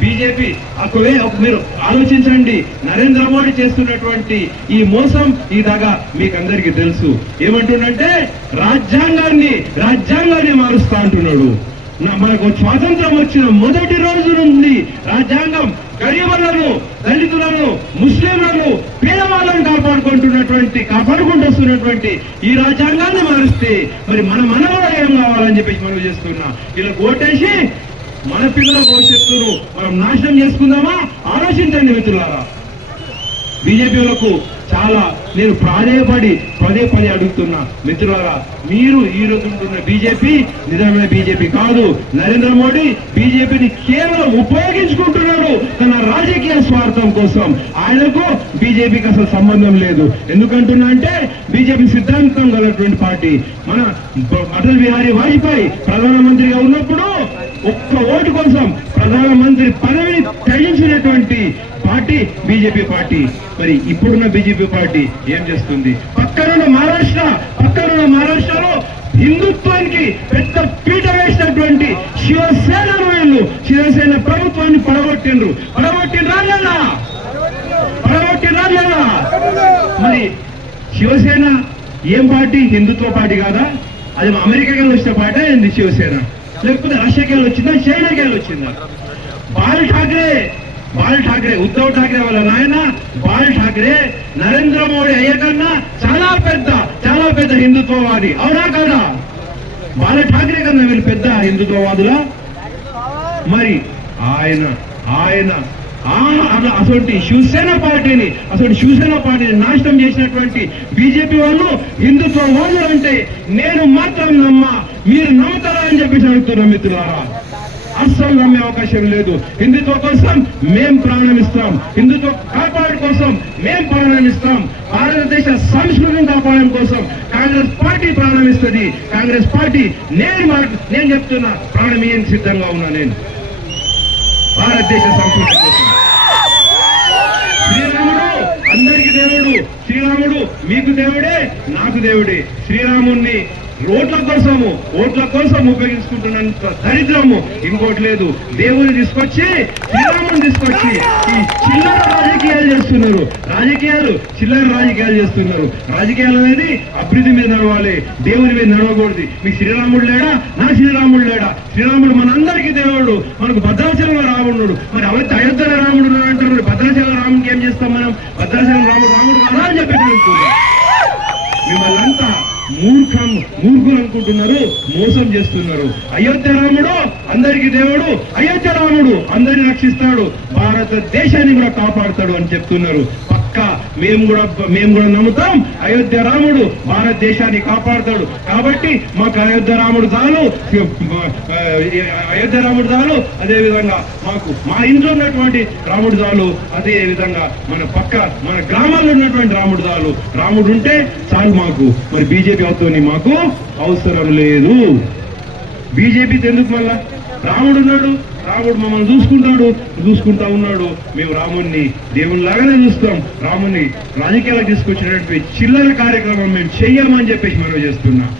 BJP ఒకవే మీరు ఆలోచించండి. నరేంద్ర మోడీ చేస్తున్నటువంటి ఈ మోసం ఈ దాకా మీకు అందరికీ తెలుసు. ఏమంటుండంటే రాజ్యాంగాన్ని రాజ్యాంగాన్ని మారుస్తా అంటున్నాడు. మనకు స్వాతంత్రం వచ్చిన మొదటి రోజు నుండి రాజ్యాంగం గరీబులను దళితులను ముస్లింలను పేదవాళ్ళను కాపాడుకుంటున్నటువంటి కాపాడుకుంటూ వస్తున్నటువంటి ఈ రాజ్యాంగాన్ని మారిస్తే మరి మన మనవడు ఏం కావాలని చెప్పేసి మనం చేస్తున్నా. ఇలా ఓటేసి మన పిల్లల భవిష్యత్తును మనం నాశనం చేసుకుందామా? ఆలోచించండి మిత్రులారా. బీజేపీలకు చాలా నేను ప్రాధేయపడి పదే పదే అడుగుతున్నా. మిత్రులారా మీరు ఈ రోజు ఉంటున్న బీజేపీ నిజమైన బీజేపీ కాదు. నరేంద్ర మోడీ బీజేపీని కేవలం ఉపయోగించుకుంటున్నాడు తన రాజకీయ స్వార్థం కోసం. ఆయనకు బీజేపీకి అసలు సంబంధం లేదు. ఎందుకంటున్నా అంటే బీజేపీ సిద్ధాంతం గలటువంటి పార్టీ. మన అటల్ బిహారీ వాజ్పేయి ప్రధానమంత్రిగా ఉన్నప్పుడు ఒక్క ఓటు కోసం ప్రధానమంత్రి పదవిని త్యజించినటువంటి పార్టీ బీజేపీ పార్టీ. మరి ఇప్పుడున్న బీజేపీ పార్టీ ఏం చేస్తుంది? పక్కనున్న మహారాష్ట్ర పక్కనున్న మహారాష్ట్రలో హిందుత్వానికి పెద్ద పీట వేసినటువంటి శివసేన వీళ్ళు శివసేన ప్రభుత్వాన్ని పడగొట్టిండ్రు. పడగొట్టిన లేదా? పడగొట్టిండ్రా లేదా? మరి శివసేన ఏం పార్టీ? హిందుత్వ పార్టీ కాదా? అది అమెరికాకి వచ్చిన పార్టీ ఏంది శివసేన? లేకపోతే రాజశేఖర్ వెళ్ళి వచ్చిందా? చైనాకి గారు వచ్చిందా? బాల్ ఠాకరే బాల్ ఠాకరే ఉద్ధవ్ ఠాకరే వాళ్ళ నాయన బాల్ ఠాక్రే నరేంద్ర మోడీ అయ్యకన్నా చాలా పెద్ద చాలా పెద్ద హిందుత్వవాది. అవునా కదా? బాల ఠాక్రే కన్నా వీళ్ళు పెద్ద హిందుత్వవాదులా? మరి ఆయన ఆయన ఆ అటువంటి శివసేన పార్టీని అసలు శివసేన పార్టీని నాశనం చేసినటువంటి బీజేపీ వాళ్ళు హిందుత్వ వాళ్ళు అంటే నేను మాత్రం నమ్మా మీరు నమ్ముతారా అని చెప్పేసి అడుగుతున్నా మిత్రులారా. అస్సలు నమ్మే అవకాశం లేదు. హిందుత్వ కోసం మేం ప్రాణం ఇస్తాం. హిందుత్వ కాపాడు కోసం మేం ప్రాణం ఇస్తాం. భారతదేశ సంస్కృతిని కాపాడడం కోసం కాంగ్రెస్ పార్టీ ప్రాణం ఇస్తుంది. కాంగ్రెస్ పార్టీ నేను నేను చెప్తున్నా ప్రాణం ఏం సిద్ధంగా ఉన్నా నేను. భారతదేశ సంస్కృతి కోసం. శ్రీరాముడు అందరికి దేవుడు. శ్రీరాముడు మీకు దేవుడే నాకు దేవుడే. శ్రీరాముణ్ణి రోడ్ల కోసము ఓట్ల కోసం ఉపయోగించుకుంటున్నంత దరిద్రము. ఇంకోటి లేదు దేవుని తీసుకొచ్చి శ్రీరాముని తీసుకొచ్చి ఈ చిల్లర రాజకీయాలు చేస్తున్నారు. రాజకీయాలు చిల్లర రాజకీయాలు చేస్తున్నారు. రాజకీయాలు అనేది అభివృద్ధి మీద నడవాలి దేవుని మీద నడవకూడదు. మీ శ్రీరాముడు లేడా? నా శ్రీరాముడు లేడా? శ్రీరాముడు మనందరికీ దేవుడు. మనకు భద్రాచలంలో రాముడు మరి అవైతే అయోధ్యలో రాముడు ఉన్నాడు అంటారు. భద్రాచలం రాముడికి ఏం చేస్తాం మనం? భద్రాచలం రాముడు రాముడు కాదా అని చెప్పి మిమ్మల్ని అంతా మూర్ఖం మూర్ఖులు అనుకుంటున్నారు మోసం చేస్తున్నారు. అయోధ్య రాముడు అందరికి దేవుడు అయోధ్య రాముడు అందరిని రక్షిస్తాడు. భారతదేశాన్ని కూడా కాపాడుతాడు అని చెప్తున్నారు. పక్క మేము కూడా మేము కూడా నమ్ముతాం. అయోధ్య రాముడు భారతదేశాన్ని కాపాడుతాడు. కాబట్టి మాకు అయోధ్య రాముడు చాలు అయోధ్య రాముడు చాలు అదే విధంగా మాకు మా ఇంట్లో ఉన్నటువంటి రాముడు చాలు అదే విధంగా మన పక్క మన గ్రామాల్లో ఉన్నటువంటి రాముడు చాలు. రాముడు ఉంటే చాలు మాకు. మరి బీజేపీ అవుతుంది మాకు అవసరం లేదు. బీజేపీ ఎందుకు మళ్ళా? రాముడు ఉన్నాడు రాముడు మమ్మల్ని చూసుకుంటాడు చూసుకుంటా ఉన్నాడు. మేము రాముణ్ణి దేవుని లాగానే చూస్తాం. రాముని రాజకీయాలకు తీసుకొచ్చినటువంటి చిల్లర కార్యక్రమం మేము చెయ్యమని చెప్పేసి మనం చేస్తున్నాం.